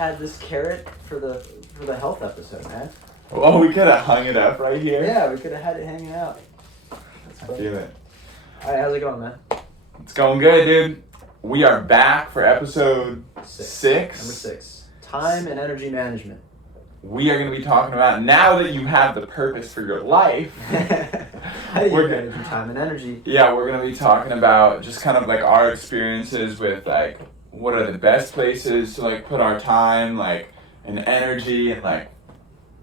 had this carrot for the health episode, man. Oh, we could have hung it up right here. Yeah, we could have had it hanging out. I feel it. All right, how's it going, man? It's going good, dude. We are back for episode 6. Number 6. Time and energy management. We are going to be talking about, now that you have the purpose for your life. How do you manage your time and energy? Yeah, we're going to be talking about just kind of like our experiences with like, what are the best places to like put our time, like, and energy, and like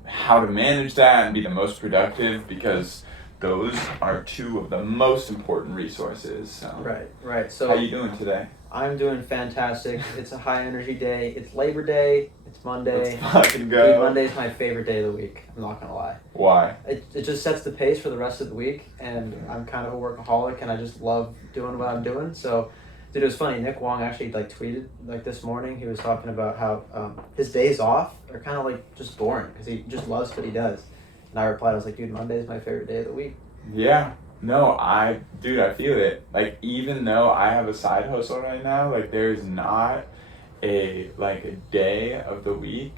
how to manage that and be the most productive, because those are 2 of the most important resources. So. Right. So how you doing today? I'm doing fantastic. It's a high energy day. It's Labor Day. It's Monday. Let's fucking go. Dude, Monday's my favorite day of the week. I'm not gonna lie. Why? It just sets the pace for the rest of the week, and I'm kind of a workaholic, and I just love doing what I'm doing. So, dude, it was funny. Nick Wong actually like tweeted like this morning. He was talking about how his days off are kind of like just boring because he just loves what he does. And I replied, I was like, dude, Monday's my favorite day of the week. Yeah. No, I feel it. Like, even though I have a side hustle right now, like, there's not a day of the week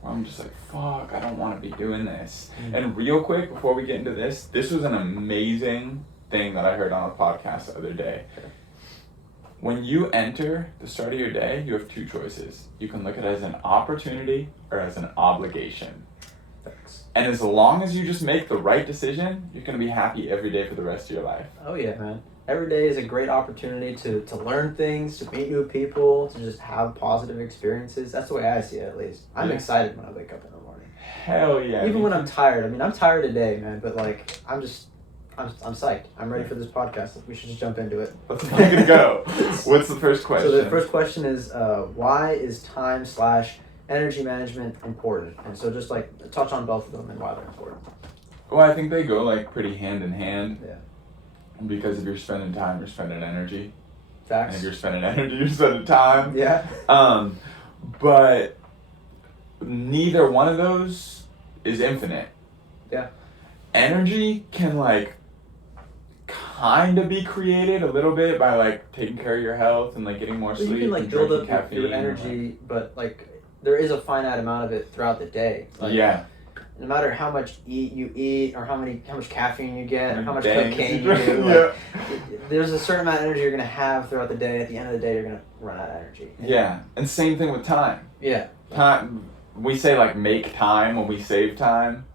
where I'm just like, fuck, I don't want to be doing this. Mm-hmm. And real quick, before we get into this was an amazing thing that I heard on a podcast the other day. Okay. When you enter the start of your day, you have 2 choices. You can look at it as an opportunity or as an obligation. Thanks. And as long as you just make the right decision, you're going to be happy every day for the rest of your life. Oh yeah, man. Every day is a great opportunity to learn things, to meet new people, to just have positive experiences. That's the way I see it, at least. I'm excited when I wake up in the morning. Hell yeah. Even when I'm tired. I mean, I'm tired today, man, but like, I'm psyched. I'm ready for this podcast. We should just jump into it. Let's fucking go. What's the first question? So the first question is, why is time/energy management important? And so just like touch on both of them and why they're important. Well, I think they go like pretty hand in hand. Yeah. Because if you're spending time, you're spending energy. Facts. And if you're spending energy, you're spending time. Yeah. But neither one of those is infinite. Yeah. Energy can like kind of be created a little bit by like taking care of your health and like getting more sleep. You can like and build up caffeine your energy, but like there is a finite amount of it throughout the day. Like, yeah. No matter how much you eat, or how much caffeine you get, or how much Dang. cocaine you do, like, there's a certain amount of energy you're gonna have throughout the day. At the end of the day, you're gonna run out of energy. Yeah, and same thing with time. Yeah. Time. We say like make time when we save time,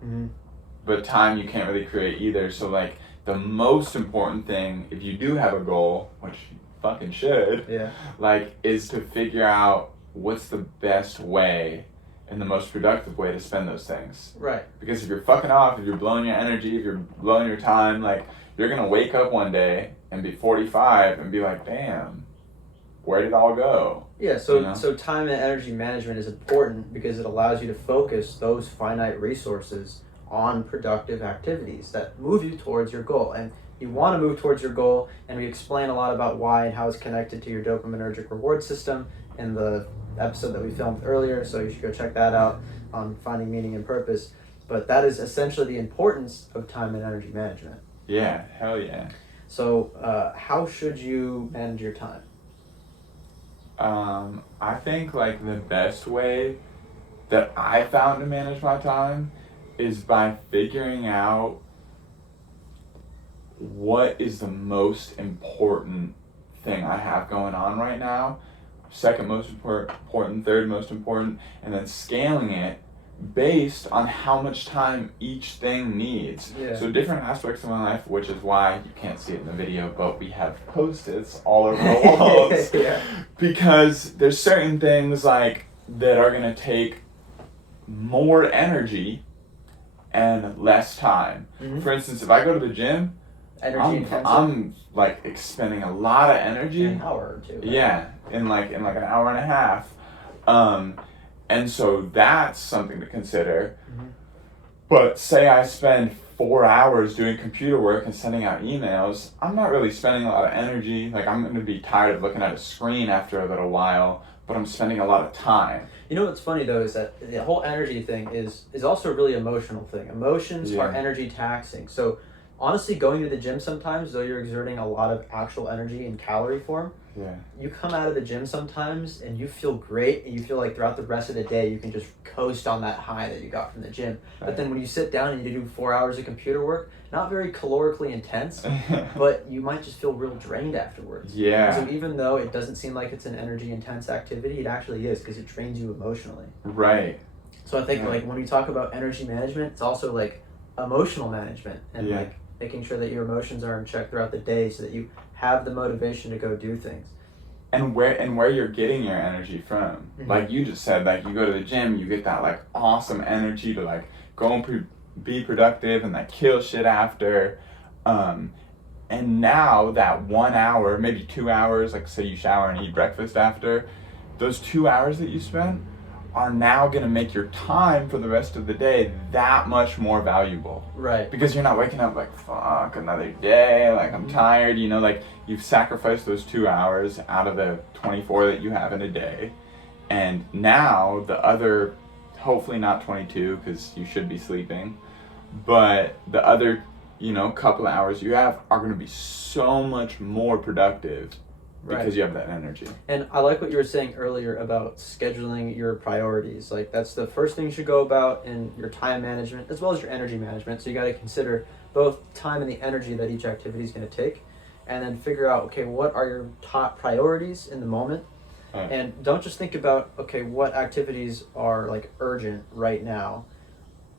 but time you can't really create either. So like the most important thing, if you do have a goal, which you fucking should, like, is to figure out what's the best way and the most productive way to spend those things. Right. Because if you're fucking off, if you're blowing your energy, if you're blowing your time, like, you're gonna wake up one day and be 45 and be like, damn, where did it all go? Yeah, so time and energy management is important because it allows you to focus those finite resources on productive activities that move you towards your goal. And you want to move towards your goal, and we explain a lot about why and how it's connected to your dopaminergic reward system in the episode that we filmed earlier, so you should go check that out on finding meaning and purpose. But that is essentially the importance of time and energy management. Yeah, hell yeah. So how should you manage your time? I think like the best way that I found to manage my time is by figuring out what is the most important thing I have going on right now, second most important, third most important, and then scaling it based on how much time each thing needs. Yeah. So different aspects of my life, which is why you can't see it in the video, but we have Post-its all over the walls. Yeah. Because there's certain things like that are gonna take more energy and less time. For instance, if I go to the gym, I'm like expending a lot of energy. An hour or two. Right? Yeah, in like an hour and a half. And so that's something to consider. But say I spend 4 hours doing computer work and sending out emails, I'm not really spending a lot of energy. Like, I'm going to be tired of looking at a screen after a little while, but I'm spending a lot of time. You know what's funny though is that the whole energy thing is also a really emotional thing. Emotions are energy taxing. So honestly, going to the gym sometimes, though you're exerting a lot of actual energy in calorie form, Yeah. you come out of the gym sometimes and you feel great, and you feel like throughout the rest of the day you can just coast on that high that you got from the gym. But then when you sit down and you do 4 hours of computer work, not very calorically intense, but you might just feel real drained afterwards. Yeah. So even though it doesn't seem like it's an energy intense activity, it actually is, because it drains you emotionally. Right. So I think like when we talk about energy management, it's also like emotional management, and like making sure that your emotions are in check throughout the day so that you have the motivation to go do things. And where you're getting your energy from. Like you just said, like you go to the gym, you get that like awesome energy to like go and be productive and like kill shit after. And now that 1 hour, maybe 2 hours, like say you shower and eat breakfast after, those 2 hours that you spent are now going to make your time for the rest of the day that much more valuable. Right. Because you're not waking up like, fuck, another day, like I'm tired, you know, like you've sacrificed those 2 hours out of the 24 that you have in a day. And now the other, hopefully not 22 because you should be sleeping, but the other, you know, couple of hours you have are going to be so much more productive. Because you have that energy. And I like what you were saying earlier about scheduling your priorities. Like that's the first thing you should go about in your time management as well as your energy management. So you got to consider both time and the energy that each activity is going to take, and then figure out, okay, what are your top priorities in the moment? Right. And don't just think about, okay, what activities are like urgent right now.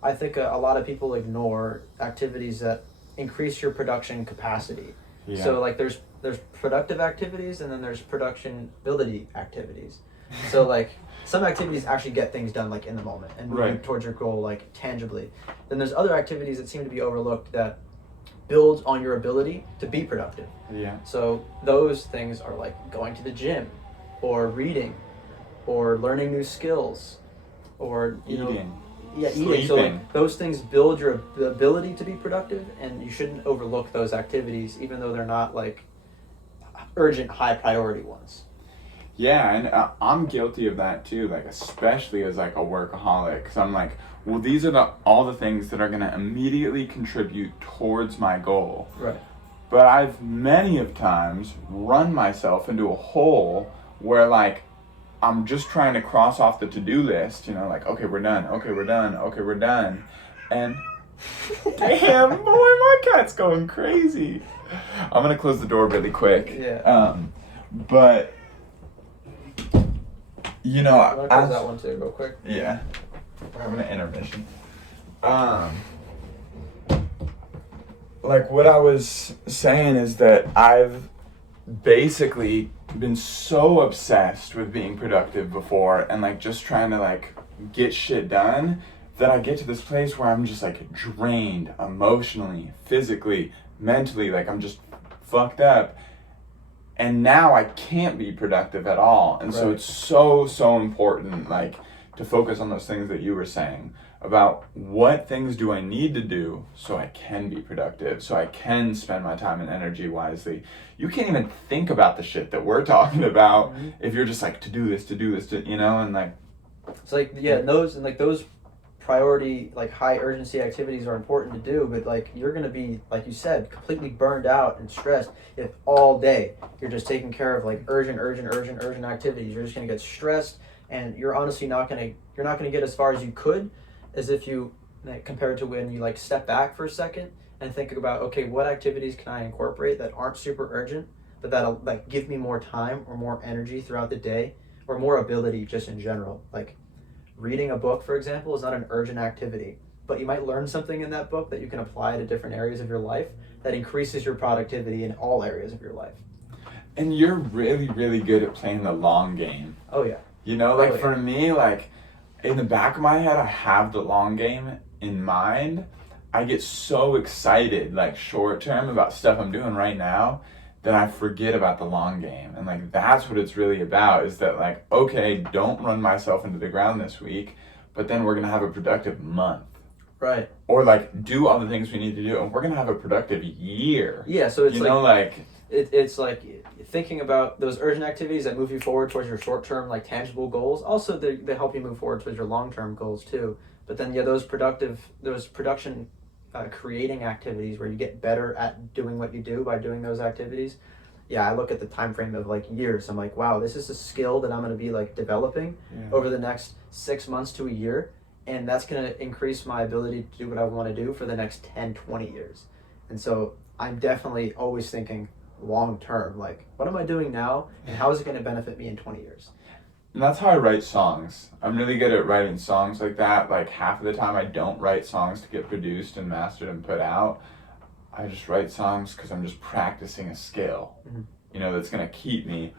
I think a lot of people ignore activities that increase your production capacity. Yeah. So like there's productive activities, and then there's productionability activities. So like some activities actually get things done like in the moment and moving towards your goal like tangibly. Then there's other activities that seem to be overlooked that build on your ability to be productive. Yeah. So those things are like going to the gym, or reading, or learning new skills, or eating. Eating. So like those things build your ability to be productive, and you shouldn't overlook those activities, even though they're not like urgent, high priority ones. Yeah, and I'm guilty of that too. Like especially as like a workaholic, because I'm like, well, these are all the things that are going to immediately contribute towards my goal. Right. But I've many of times run myself into a hole where like I'm just trying to cross off the to-do list, you know, like, okay, we're done, okay, we're done, okay, we're done. And damn, boy, my cat's going crazy. I'm going to close the door really quick. Yeah. But, you know, I'm going to close that one too, real quick. Yeah. We're having an intermission. Like, what I was saying is that I've basically been so obsessed with being productive before and like just trying to like get shit done that I get to this place where I'm just like drained emotionally, physically, mentally, like I'm just fucked up, and now I can't be productive at all. And so it's so important like to focus on those things that you were saying about what things do I need to do so I can be productive, so I can spend my time and energy wisely. You can't even think about the shit that we're talking about if you're just like to do this, you know, and like it's like those priority like high urgency activities are important to do, but like you're gonna be, like you said, completely burned out and stressed if all day you're just taking care of like urgent activities. You're just gonna get stressed, and you're honestly not gonna get as far as you could as if you compared to when you like step back for a second and think about, okay, what activities can I incorporate that aren't super urgent, but that'll like give me more time or more energy throughout the day, or more ability just in general. Like reading a book, for example, is not an urgent activity, but you might learn something in that book that you can apply to different areas of your life that increases your productivity in all areas of your life. And you're really, really good at playing the long game. Oh yeah. You know, like for me, like in the back of my head, I have the long game in mind. I get so excited, like short term, about stuff I'm doing right now that I forget about the long game. And like that's what it's really about, is that like, okay, don't run myself into the ground this week, but then we're gonna have a productive month. Right. Or like do all the things we need to do, and we're gonna have a productive year. Yeah, so it's you know, like it's like thinking about those urgent activities that move you forward towards your short-term like tangible goals. Also they help you move forward towards your long-term goals too. But then those production creating activities where you get better at doing what you do by doing those activities, yeah, I look at the time frame of like years. I'm like, wow, this is a skill that I'm going to be like developing over the next 6 months to a year, and that's going to increase my ability to do what I want to do for the next 10, 20 years. And so I'm definitely always thinking long term, like, what am I doing now, and how is it going to benefit me in 20 years? And that's how I write songs. I'm really good at writing songs like that. Like half of the time I don't write songs to get produced and mastered and put out. I just write songs because I'm just practicing a skill, you know, that's going to keep me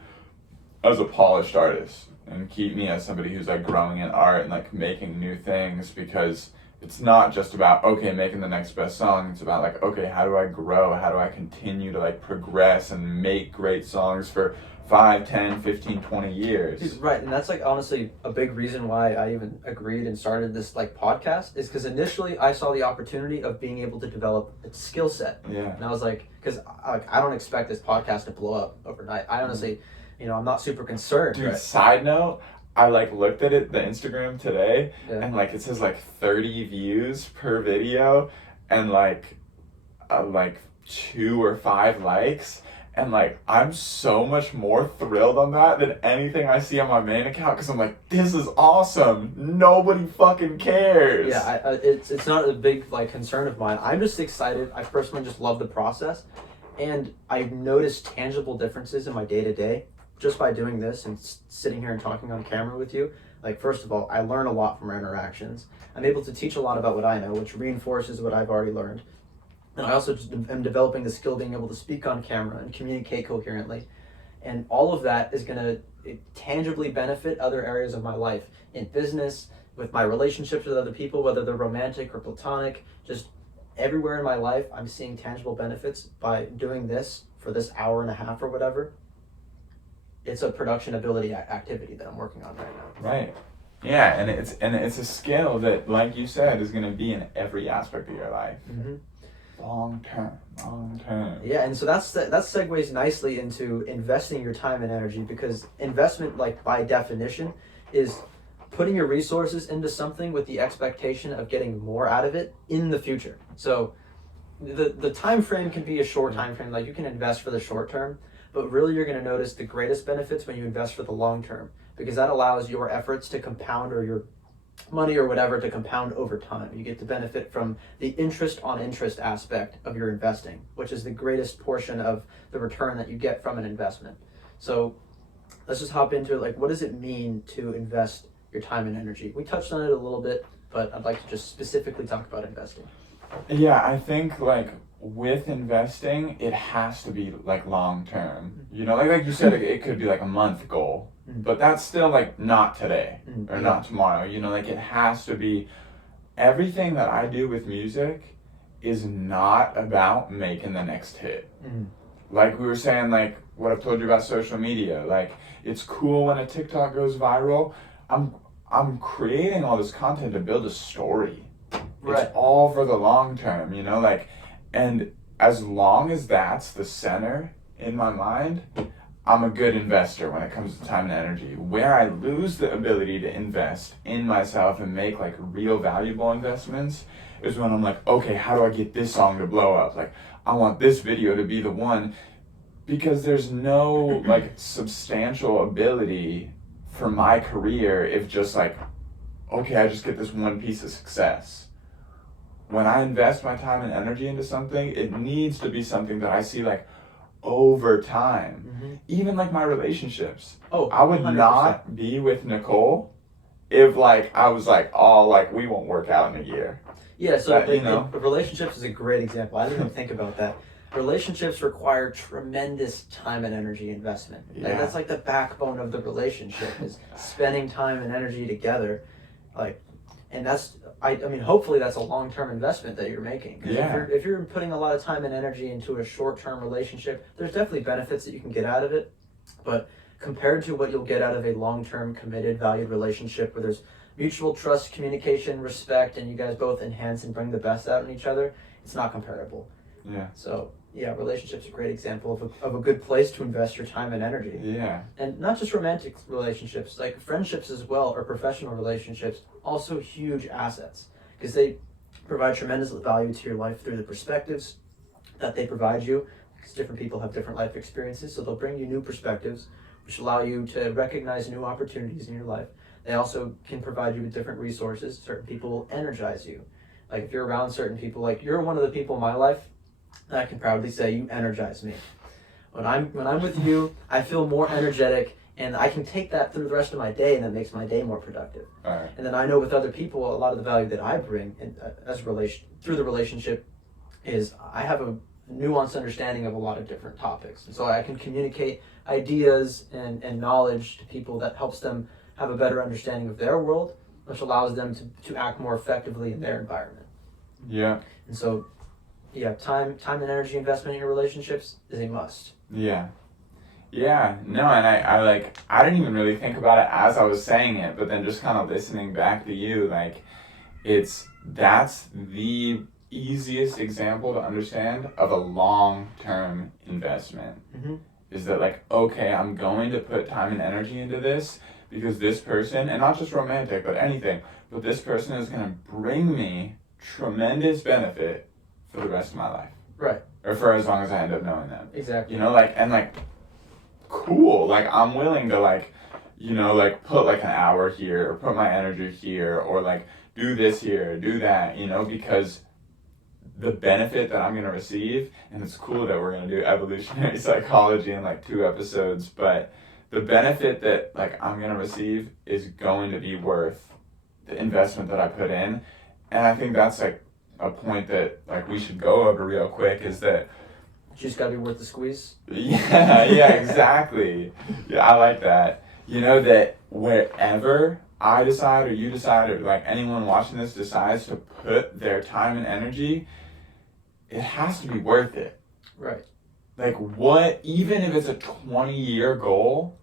as a polished artist and keep me as somebody who's like growing in art and like making new things, because it's not just about, okay, making the next best song. It's about like, okay, how do I grow? How do I continue to like progress and make great songs for 5, 10, 15, 20 years? Right, and that's like honestly a big reason why I even agreed and started this like podcast, is because initially I saw the opportunity of being able to develop a skill set. Yeah. And I was like, because I don't expect this podcast to blow up overnight. I honestly, I'm not super concerned. Dude, right? Side note, I like looked at it, the Instagram today, and like it says like 30 views per video and like 2 or 5 likes. And like, I'm so much more thrilled on that than anything I see on my main account, because I'm like, this is awesome. Nobody fucking cares. Yeah, it's not a big like concern of mine. I'm just excited. I personally just love the process, and I've noticed tangible differences in my day to day just by doing this and sitting here and talking on camera with you. Like, first of all, I learn a lot from our interactions. I'm able to teach a lot about what I know, which reinforces what I've already learned. And I also just am developing the skill of being able to speak on camera and communicate coherently. And all of that is going to tangibly benefit other areas of my life, in business, with my relationships with other people, whether they're romantic or platonic. Just everywhere in my life, I'm seeing tangible benefits by doing this for this hour and a half or whatever. It's a production ability activity that I'm working on right now. Right. Yeah, and it's a skill that, like you said, is going to be in every aspect of your life. Long term. Yeah, and so that segues nicely into investing your time and energy, because investment, like by definition, is putting your resources into something with the expectation of getting more out of it in the future. So the time frame can be a short time frame, like you can invest for the short term, but really you're going to notice the greatest benefits when you invest for the long term, because that allows your efforts to compound, or your money or whatever to compound over time. You get to benefit from the interest on interest aspect of your investing, which is the greatest portion of the return that you get from an investment. So let's just hop into it. Like, what does it mean to invest your time and energy? We touched on it a little bit, but I'd like to just specifically talk about investing. Yeah, I think like with investing, it has to be like long term. You know, like you said, it could be like a month goal, but that's still like not today or not tomorrow. You know, like it has to be. Everything that I do with music is not about making the next hit. Like we were saying, like what I've told you about social media, like it's cool when a TikTok goes viral. I'm creating all this content to build a story. Right. It's all for the long term, you know, like, and as long as that's the center in my mind, I'm a good investor when it comes to time and energy. Where I lose the ability to invest in myself and make like real valuable investments is when I'm like, okay, how do I get this song to blow up? Like, I want this video to be the one, because there's no like substantial ability for my career if just like, okay, I just get this one piece of success. When I invest my time and energy into something, it needs to be something that I see like over time. Even like my relationships. I would 100%. Not be with Nicole if like I was like, oh, like we won't work out in a year. Yeah, so relationships is a great example. I didn't even think about that. Relationships require tremendous time and energy investment. Yeah. And that's like the backbone of the relationship, is spending time and energy together. Like, and that's, I mean, hopefully that's a long-term investment that you're making. Yeah. If you're putting a lot of time and energy into a short-term relationship, there's definitely benefits that you can get out of it. But compared to what you'll get out of a long-term, committed, valued relationship where there's mutual trust, communication, respect, and you guys both enhance and bring the best out in each other, it's not comparable. Yeah. So, yeah, relationships are a great example of a good place to invest your time and energy. Yeah. And not just romantic relationships, like friendships as well, or professional relationships, also huge assets, because they provide tremendous value to your life through the perspectives that they provide you, because different people have different life experiences, so they'll bring you new perspectives, which allow you to recognize new opportunities in your life. They also can provide you with different resources. Certain people will energize you. Like if you're around certain people, like you're one of the people in my life that I can proudly say you energize me. When I'm with you, I feel more energetic, and I can take that through the rest of my day, and that makes my day more productive. All right. And then I know with other people, a lot of the value that I bring through the relationship is I have a nuanced understanding of a lot of different topics. And so I can communicate ideas and knowledge to people that helps them have a better understanding of their world, which allows them to act more effectively in their environment. Yeah. And so, yeah, time and energy investment in your relationships is a must. Yeah. Yeah, no, and I didn't even really think about it as I was saying it, but then just kind of listening back to you, like, that's the easiest example to understand of a long-term investment. Mm-hmm. Is that like, okay, I'm going to put time and energy into this because this person, and not just romantic, but anything, but this person is going to bring me tremendous benefit for the rest of my life. Right. Or for as long as I end up knowing them. Exactly. You know, like, and like, cool, like I'm willing to like, you know, like put like an hour here or put my energy here or like do this here, do that, you know, because the benefit that I'm going to receive, and it's cool that we're going to do evolutionary psychology in like 2 episodes, but the benefit that like I'm going to receive is going to be worth the investment that I put in. And I think that's like a point that like we should go over real quick is that you just gotta be worth the squeeze. Yeah, exactly. Yeah, I like that. You know, that wherever I decide or you decide or like anyone watching this decides to put their time and energy, it has to be worth it. Right. Like even if it's a 20-year goal,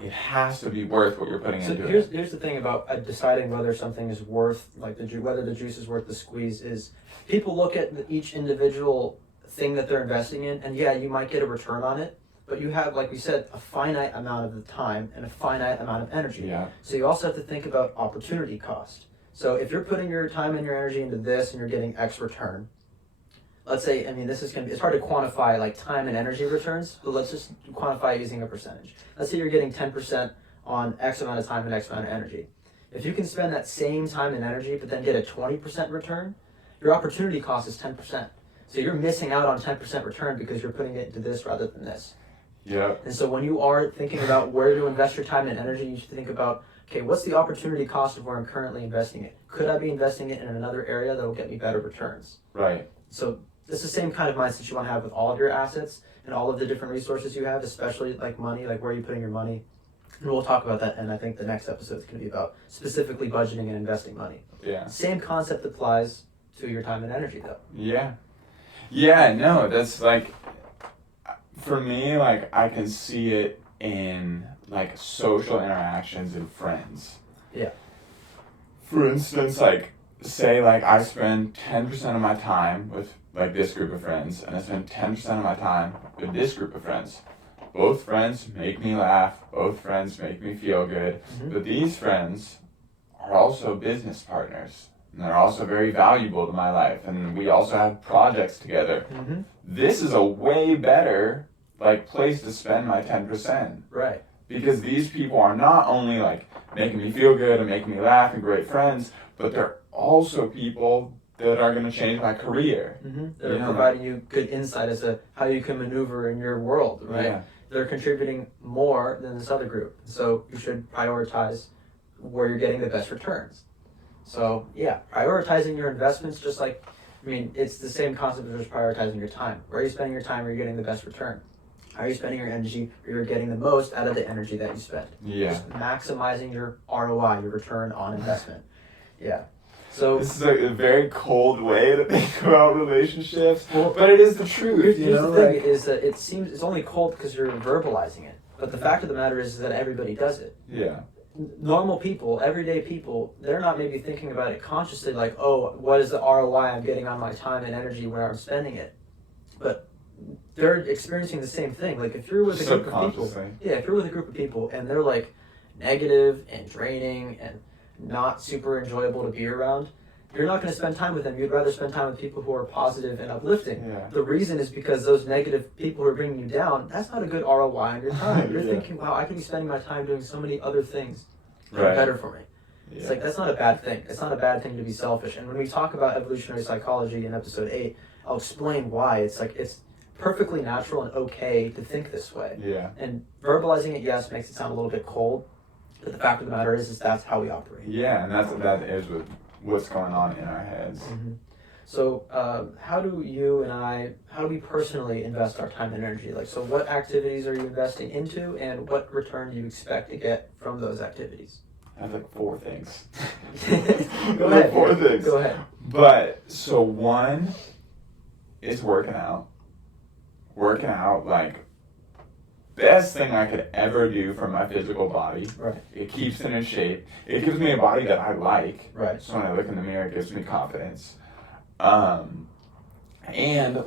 it has to be worth what you're putting into it. Here's the thing about deciding whether something is worth, like whether the juice is worth the squeeze, is people look at each individual thing that they're investing in, and yeah, you might get a return on it, but you have, like we said, a finite amount of the time and a finite amount of energy. Yeah. So you also have to think about opportunity cost. So if you're putting your time and your energy into this and you're getting X return, let's say, I mean, it's hard to quantify like time and energy returns, but let's just quantify using a percentage. Let's say you're getting 10% on X amount of time and X amount of energy. If you can spend that same time and energy, but then get a 20% return, your opportunity cost is 10%. So you're missing out on 10% return because you're putting it into this rather than this. Yeah. And so when you are thinking about where to invest your time and energy, you should think about, okay, what's the opportunity cost of where I'm currently investing it? Could I be investing it in another area that will get me better returns? Right. So it's the same kind of mindset you want to have with all of your assets and all of the different resources you have, especially like money, like where are you putting your money? And we'll talk about that, and I think the next episode is going to be about specifically budgeting and investing money. Yeah. Same concept applies to your time and energy, though. Yeah. Yeah, no, that's like, for me, like, I can see it in, like, social interactions and friends. Yeah. For instance, like, say, like, I spend 10% of my time with, like, this group of friends, and I spend 10% of my time with this group of friends. Both friends make me laugh, both friends make me feel good, but these friends are also business partners. And they're also very valuable to my life, and we also have projects together. Mm-hmm. This is a way better like place to spend my 10%. Right. Because these people are not only like making me feel good and making me laugh and great friends, but they're also people that are going to change my career. Mm-hmm. They're providing you good insight as to how you can maneuver in your world, right? Yeah. They're contributing more than this other group. So you should prioritize where you're getting the best returns. So yeah, prioritizing your investments, just like, I mean, it's the same concept as just prioritizing your time. Where are you spending your time where you're getting the best return? Are you spending your energy where you're getting the most out of the energy that you spend? Yeah. Just maximizing your ROI, your return on investment. Yeah. So this is like a very cold way to think about relationships, but it is the truth. Here's the thing, is that it's only cold because you're verbalizing it. But the fact of the matter is that everybody does it. Yeah. Normal people, everyday people, they're not maybe thinking about it consciously, like, oh, what is the ROI I'm getting on my time and energy where I'm spending it? But they're experiencing the same thing. Like if you're with a group of people, if you're with a group of people and they're like negative and draining and not super enjoyable to be around, you're not going to spend time with them. You'd rather spend time with people who are positive and uplifting. Yeah. The reason is because those negative people who are bringing you down, that's not a good ROI on your time. You're thinking, wow, I could be spending my time doing so many other things that are better for me. Yeah. It's like, that's not a bad thing. It's not a bad thing to be selfish. And when we talk about evolutionary psychology in episode 8, I'll explain why. It's like, it's perfectly natural and okay to think this way. Yeah. And verbalizing it, yes, makes it sound a little bit cold, but the fact of the matter is that's how we operate. Yeah, and that is what's going on in our heads. Mm-hmm. So how do we personally invest our time and energy? Like, so what activities are you investing into, and what return do you expect to get from those activities? I have like 4 things. Go ahead. 4 things. Go ahead. But, so one is working out. Working out, like, best thing I could ever do for my physical body. Right. It keeps it in shape. It gives me a body that I like. Right. So when I look in the mirror, it gives me confidence. And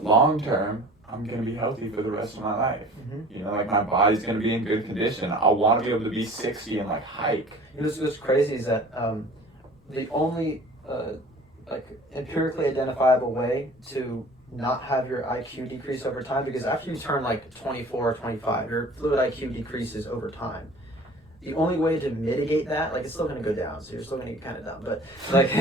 long term, I'm going to be healthy for the rest of my life. Mm-hmm. You know, like my body's going to be in good condition. I want to be able to be 60 and like hike. You know, what's crazy is that the only like empirically identifiable way to not have your IQ decrease over time, because after you turn like 24 or 25, your fluid IQ decreases over time. The only way to mitigate that, like, it's still going to go down, so you're still going to get kind of dumb, but like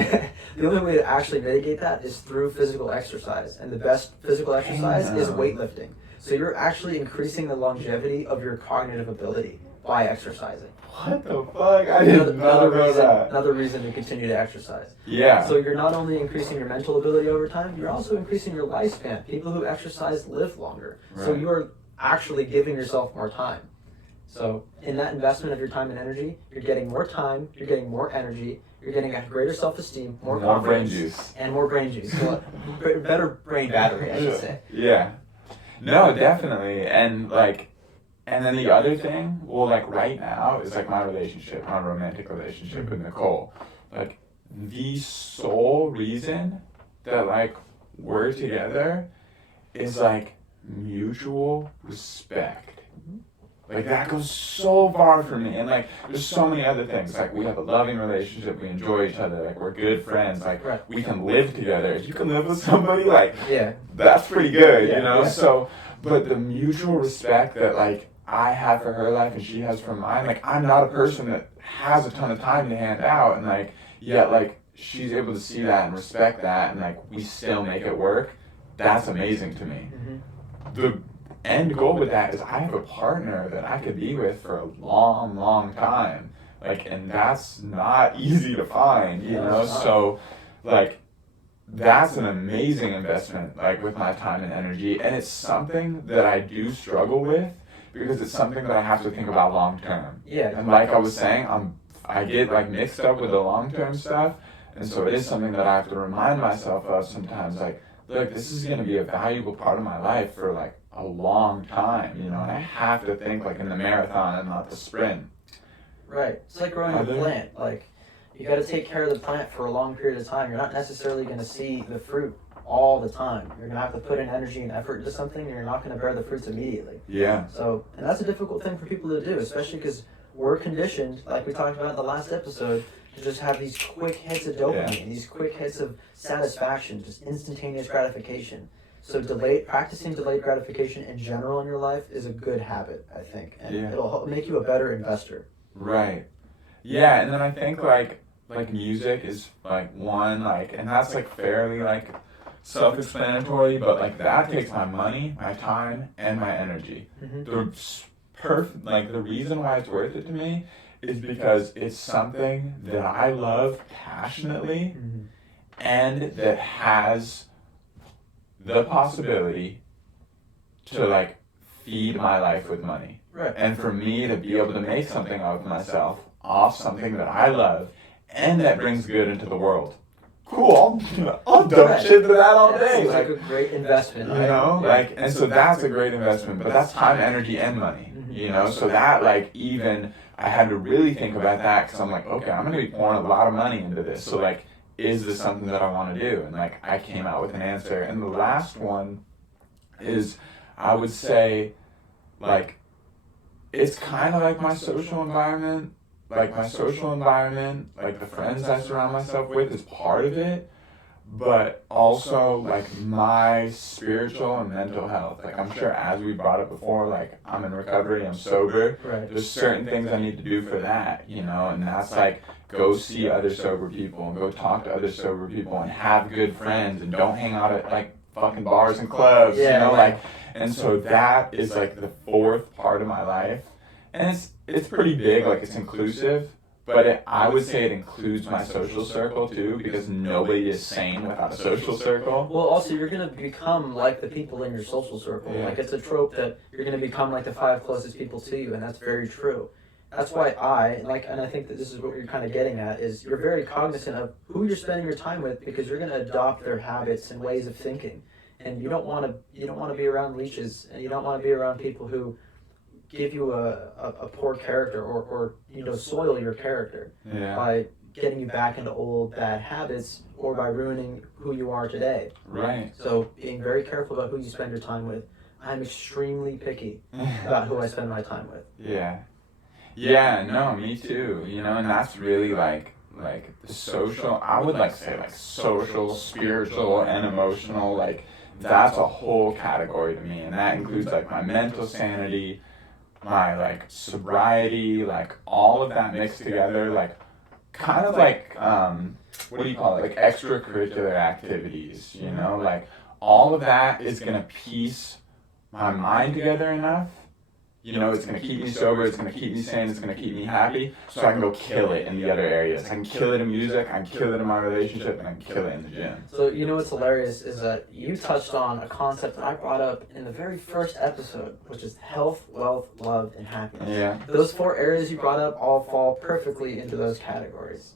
the only way to actually mitigate that is through physical exercise, and the best physical exercise is weightlifting. So you're actually increasing the longevity of your cognitive ability by exercising. What the fuck? I didn't know that. Another reason to continue to exercise. Yeah. So you're not only increasing your mental ability over time, you're also increasing your lifespan. People who exercise live longer. Right. So you're actually giving yourself more time. So in that investment of your time and energy, you're getting more time, you're getting more energy, you're getting a greater self-esteem, more confidence, brain juice. And more brain juice. So better brain battery, I should say. Yeah. No, definitely. And like, and then the other thing, well, like right now is like my romantic relationship with Nicole. Like the sole reason that like we're together is like mutual respect. Like that goes so far for me, and like there's so many other things. Like we have a loving relationship, we enjoy each other, like we're good friends, like we can live together. If you can live with somebody, like that's pretty good, you know. So, but the mutual respect that like I have for her life and she has for mine, like I'm not a person that has a ton of time to hand out, and like yet like she's able to see that and respect that, and like we still make it work. That's amazing to me. The end goal with that is I have a partner that I could be with for a long, long time. Like, and that's not easy to find, you know? So, like, that's an amazing investment, like, with my time and energy. And it's something that I do struggle with because it's something that I have to think about long term. Yeah. And like I was saying, I get, like, mixed up with the long term stuff. And so it is something that I have to remind myself of sometimes, like, look, this is going to be a valuable part of my life for, like, a long time, you know, and I have to think like in the marathon and not the sprint. Right. It's like growing a plant. Like, you got to take care of the plant for a long period of time. You're not necessarily going to see the fruit all the time. You're going to have to put in energy and effort into something, and you're not going to bear the fruits immediately. Yeah. So, and that's a difficult thing for people to do, especially because we're conditioned, like we talked about in the last episode, to just have these quick hits of dopamine, these quick hits of satisfaction, just instantaneous gratification. So practicing delayed gratification in general in your life is a good habit, I think, and it'll help make you a better investor. Right. Yeah, and then I think like music is like one, like, and that's like fairly like self-explanatory, but like that takes my money, my time, and my energy. The reason why it's worth it to me is because it's something that I love passionately, and that has the possibility to like feed my life with money. Right. And for me to be able to make something of myself off something that I love and that brings good into the world. Cool. I'll dump shit to that all day. It's like a great investment. You know? Like, and so that's a great investment, but that's time, energy, and money. You know? So that like even I had to really think about that because I'm like, okay, I'm gonna be pouring a lot of money into this. So like, is this something that I want to do? And like, I came out with an answer. And the last one is, I would say, like, it's kind of like my social environment. Like my social environment, like the friends I surround myself with is part of it. but also like my spiritual and mental health. Like I'm sure as we brought up before, like I'm in recovery, I'm sober. Right. There's certain things I need to do for that, and that's like go see other sober people and go talk to other sober people and have good friends and don't hang out at like fucking bars and clubs, like, and so that is like the fourth part of my life, and it's pretty big, like it's inclusive. But I would say it includes my social circle too, because nobody is sane without a social circle. Well, also, you're going to become like the people in your social circle. Yeah. Like, it's a trope that you're going to become like the 5 closest people to you, and that's very true. That's why and I think that this is what you're kind of getting at, is you're very cognizant of who you're spending your time with, because you're going to adopt their habits and ways of thinking. And you don't want to be around leeches, and you don't want to be around people who give you a poor character or soil your character by getting you back into old bad habits or by ruining who you are today. Right. So being very careful about who you spend your time with. I'm extremely picky about who I spend my time with. Yeah. Yeah, no, me too. And that's really like the social, I would like say like social, spiritual, and emotional, like that's a whole category to me, and that includes like my mental sanity, my like sobriety, like all of that mixed together, like kind of like what do you call it, like extracurricular activities, like all of that is gonna piece my mind together enough, it's gonna keep me sober, it's gonna keep me sane, it's gonna keep me happy, so I can go kill it in the other areas. I can kill it in music, I can kill it in my relationship, and I can kill it in the gym. So what's hilarious is that you touched on a concept that I brought up in the very first episode, which is health, wealth, love, and happiness. Yeah. Those 4 areas you brought up all fall perfectly into those categories.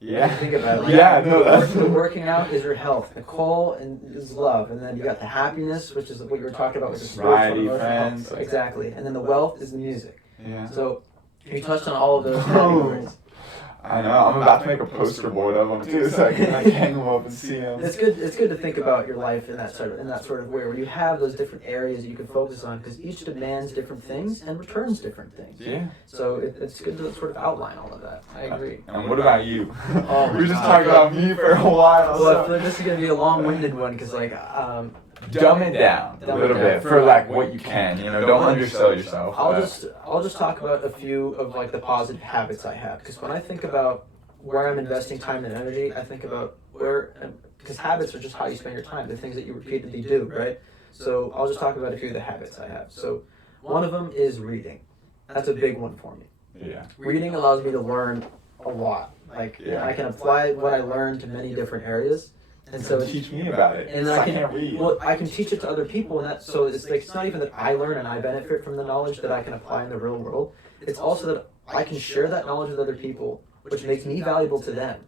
Yeah. Think about it. Like, yeah, no, that's the working out is your health. Nicole is love, and then you got the happiness, which is what you were talking about with the sobriety, spiritual friends. health. Exactly, and then the wealth is the music. Yeah. So you touched on all of those categories. I know. I'm about to make a poster board of them too, so I can like hang them up and see them. It's good to think about your life in that sort of way, where you have those different areas that you can focus on, because each demands different things and returns different things. Yeah. So it's good to sort of outline all of that. I agree. And what about you? Oh, we were just talking about me for a while. Well, I feel like this is gonna be a long-winded one, because dumb it down a little bit for like what you can. Don't undersell yourself. I'll just talk about a few of like the positive habits I have, because when I think about where I'm investing time and energy, I think about because habits are just how you spend your time, the things that you repeatedly do, right? So I'll just talk about a few of the habits I have. So one of them is reading. That's a big one for me. Yeah. Reading allows me to learn a lot. I can apply what I learned to many different areas. And so teach me about it. And I can't read. Well, I can teach it to other people, and so it's like it's not even that I learn and I benefit from the knowledge that I can apply in the real world. It's also that I can share that knowledge with other people, which makes me valuable to them.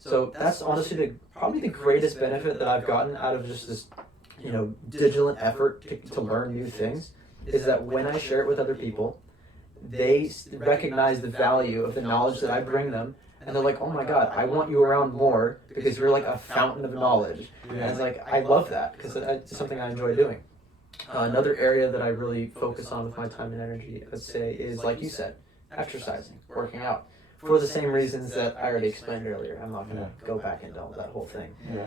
So that's honestly probably the greatest benefit that I've gotten out of just this, diligent effort to learn new things, is that when I share it with other people, they recognize the value of the knowledge that I bring them. And they're like, oh my God, I want you around more, because you're like a fountain of knowledge. And it's like, I love that, because it's something I enjoy doing. Another area that I really focus on with my time and energy, let's say, is like you said, exercising, working out. For the same reasons that I already explained earlier. I'm not going to go back into that whole thing. Yeah.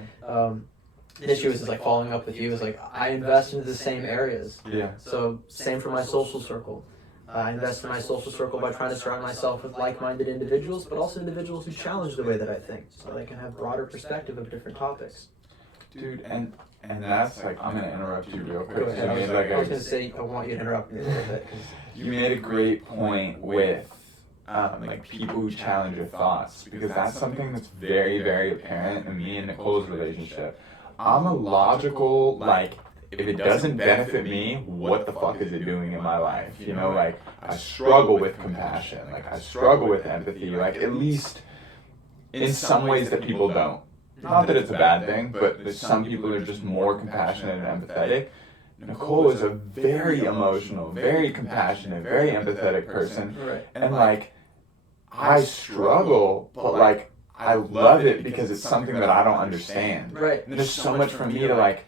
The issue is like following up with you is like, I invest into the same areas. Yeah. So same for my social circle. I invest in my social circle by trying to surround myself with like-minded individuals, but also individuals who challenge the way that I think, so I can have broader perspective of different topics. Dude, and that's like, I'm gonna interrupt you real quick. Go ahead. I was gonna say I want you to interrupt me a little bit. You made a great point with like people who challenge your thoughts, because that's something that's very, very apparent in me and Nicole's relationship. I'm a logical, like, if it doesn't benefit me, what the fuck is it doing in my life? Like, I struggle with compassion, like, I struggle with empathy, like, at least in some ways that people don't. Not that it's a bad thing, but some people are just more compassionate and empathetic. Nicole is a very emotional, very compassionate, very empathetic person. Right. And, like, I struggle, but, like, I love it because it's something that I don't understand. Right. And there's so much for me to, like,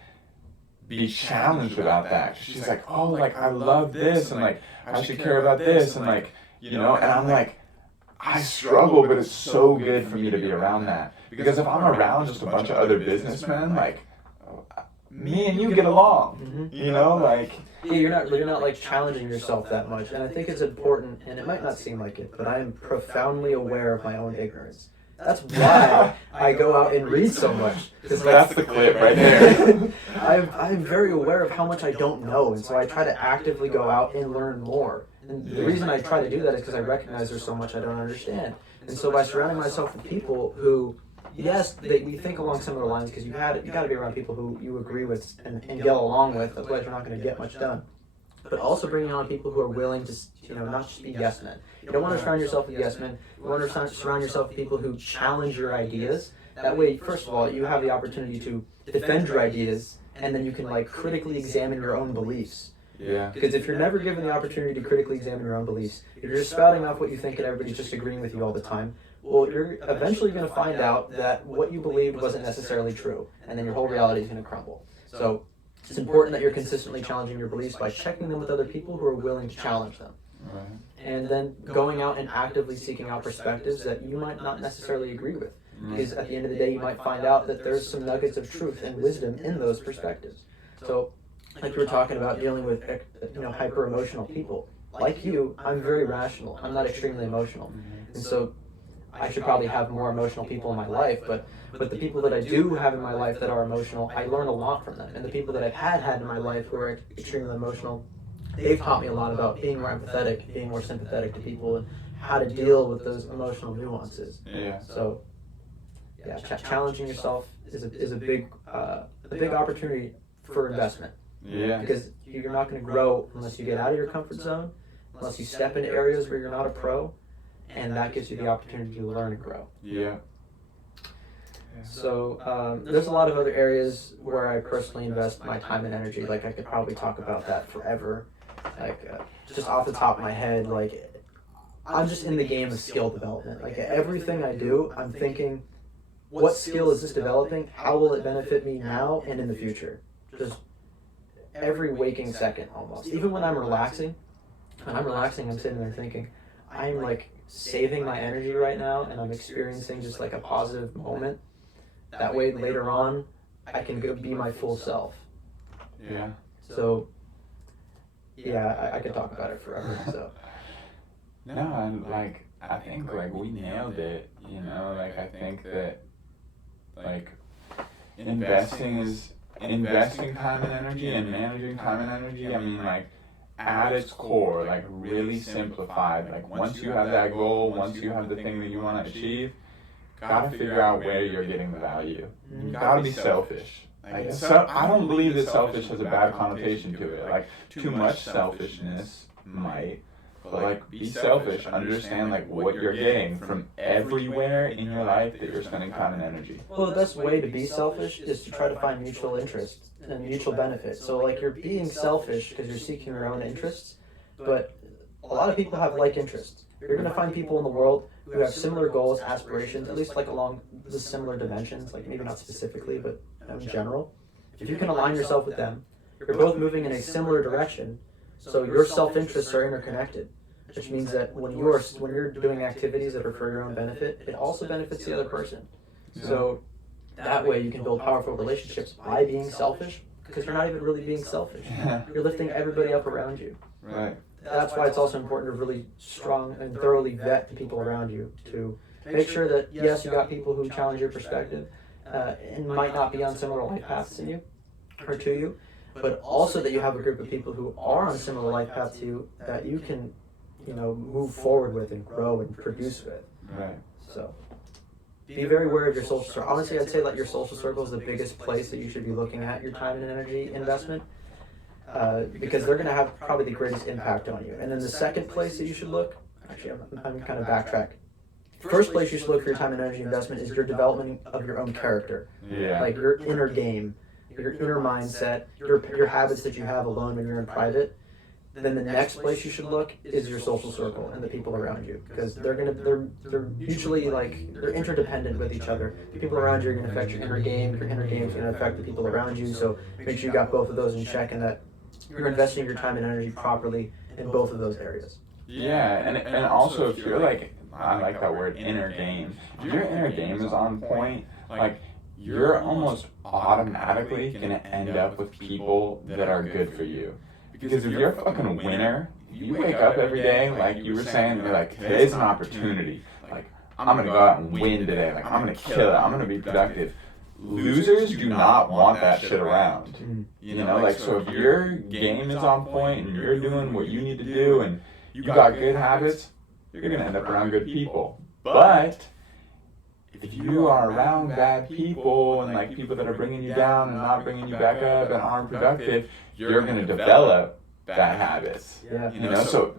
be challenged about that. She's like, oh, like, I love this, and like, I should care about this, and like, and I'm like, I struggle, but it's so good for me to be around that. Because if I'm around just a bunch of other businessmen, like, me and you get along, you know, like. Yeah, you're not like challenging yourself that much, and I think it's important. And it might not seem like it, but I am profoundly aware of my own ignorance. That's why I go out and read so much. That's the clip right there. I'm very aware of how much I don't know, and so I try to actively go out and learn more. And the reason I try to do that is because I recognize there's so much I don't understand. And so by surrounding myself with people who, yes, we think along similar lines, because you got to be around people who you agree with and get along with, otherwise you're not going to get much done. But also bringing on people who are willing to, not just be yes men. You don't want to surround yourself with yes men. You want to surround yourself with people who challenge your ideas. That way, first of all, you have the opportunity to defend your ideas, and then you can like critically examine your own beliefs. Yeah. Because if you're never given the opportunity to critically examine your own beliefs, you're just spouting off what you think and everybody's just agreeing with you all the time. Well, you're eventually going to find out that what you believed wasn't necessarily true, and then your whole reality is going to crumble. So it's important that you're consistently challenging your beliefs by checking them with other people who are willing to challenge them. Right. And then going out and actively seeking out perspectives that you might not necessarily agree with. Because at the end of the day, you might find out that there's some nuggets of truth and wisdom in those perspectives. So, like we were talking about dealing with, hyper emotional people. Like you, I'm very rational. I'm not extremely emotional, and so I should probably have more emotional people in my life. But the people that I do have in my life that are emotional, I learn a lot from them. And the people that I've had in my life who are extremely emotional, they've taught me a lot about being more empathetic, being more sympathetic to people, and how to deal with those emotional nuances. Yeah. So, yeah, challenging yourself is a big opportunity for investment. Yeah. Because you're not going to grow unless you get out of your comfort zone, unless you step into areas where you're not a pro, and that gives you the opportunity to learn and grow. Yeah. So there's a lot of other areas where I personally invest my time and energy. Like I could probably talk about that forever. Like just off the top of my head, like I'm just in the game of skill development. Like everything I do, I'm thinking, what skill is this developing? How will it benefit me now and in the future? Just every waking second almost. Even when I'm relaxing, I'm sitting there thinking, I'm like saving my energy right now, and I'm experiencing just like a positive moment. That way later on, I can go be my full self. Yeah. So, yeah, I could talk about it forever, so. No, and like, I think like we nailed it, like I think that like investing time and energy and managing time and energy, I mean like at its core, like really simplified, like once you have that goal, once you have the thing that you want to achieve, gotta figure out where you're getting the value. You gotta be selfish. Like, so I don't believe that selfish has a bad connotation to it. Like too much selfishness might, but like be selfish. Understand like what you're getting from everywhere in your life that you're spending time and energy. Well, the best way to be selfish is to try to find mutual interest and mutual benefit. So like you're being selfish because you're seeking your own interests, but a lot of people have like interests. You're going to find people in the world who have similar goals, aspirations, at least like along the similar dimensions, like maybe not specifically, but in general. If you can align yourself with them, you're both moving in a similar direction, so your self-interests are interconnected, which means that when you're doing activities that are for your own benefit, it also benefits the other person. So that way you can build powerful relationships by being selfish, because you're not even really being selfish. You're lifting everybody up around you. Right. That's why it's also important to really strong and thoroughly vet the people around you, to make sure that, yes, you got people who challenge your perspective and might not be on similar life paths to you, but also that you have a group of people who are on a similar life path to you that you can, move forward with and grow and produce with. Right. So be very aware of your social circle. Honestly, I'd say that your social circle is the biggest place that you should be looking at your time and energy investment. Because they're going to have probably the greatest impact on you. And then the second place that you should look, actually I'm kind of backtrack. First place you should look for your time and energy investment is your development of your own character. Yeah. Like your inner game, your inner mindset, your habits that you have alone when you're in private. Then the next place you should look is your social circle and the people around you, because they're mutually they're interdependent with each other. The people around you are going to affect your inner game is going to affect the people around you. So make sure you got both of those in check and that you're investing your time and energy properly in both of those areas. Yeah, and also if you're like, I like that word, inner game. If your inner game is on point, like you're almost automatically gonna end up with people that are good for you. Because if you're a fucking winner, you wake up every day, like you were saying, you're like, today's an opportunity. Like, I'm gonna go out and win today. Like, I'm gonna kill it. I'm gonna be productive. Losers do not want that shit around. You know, like, so if your game is on point and you're doing what you need to do and you got good habits, you're gonna end up around good people. But if you are around bad people and like people that are bringing you down and not bringing you back up and aren't productive, you're gonna develop bad habits. Yeah. You know, so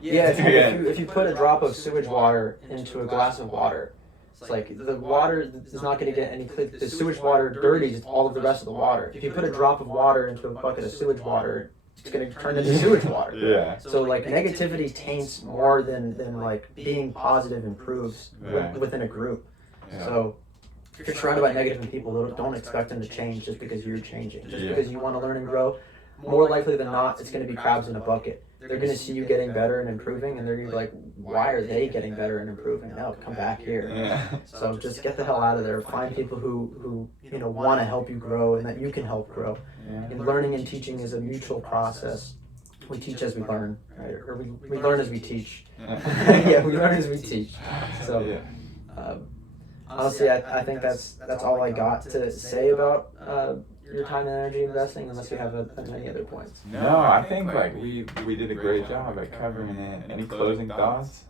yeah, if you put a drop of sewage water into a glass of water, it's like the water is not going to get any clean. The sewage water dirties all of the rest of the water. If you put a drop of water into a bucket of sewage water, it's going to turn into sewage water. Yeah. So like negativity taints more than like being positive improves within a group. Yeah. So if you're surrounded by negative people, don't expect them to change just because you're changing. Just because you want to learn and grow, more likely than not, it's going to be crabs in a bucket. They're going to see you getting better and improving, and they're going to be like, why are they getting better and improving? No, come back here. Yeah. So just get the hell out of there. Find people who want to help you grow and that you can help grow. Yeah. And learning and teaching is a mutual process. We teach as we learn, right? Or we learn as we teach. Yeah, we learn as we teach. So honestly, I think that's all I got to say about your time and energy investing, unless you have any other points. No, I think like we did a great job at covering it. Any closing thoughts?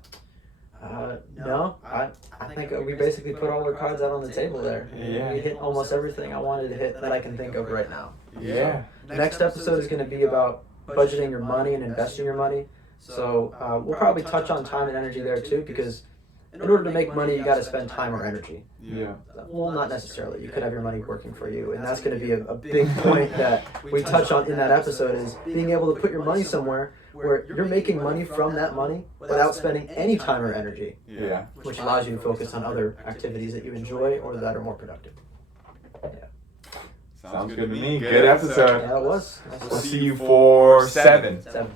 No, I think we basically put all our cards out on the table there. Yeah. We hit almost everything I wanted to hit that I can think of right now. Yeah. So, next episode is going to be about budgeting your money and investing your money. So we'll probably touch on time and energy there too, because in order to make money, you got to spend time or energy. Yeah. Well, not necessarily. You could have your money working for you, and that's going to be a big point that we touch on in that episode, is being able to put your money somewhere where you're making money from that money without spending any time or energy. Yeah. Which allows you to focus on other activities that you enjoy or that are more productive. Yeah. Sounds good to me. Good episode. Yeah, it was. We'll see you for 7. 7.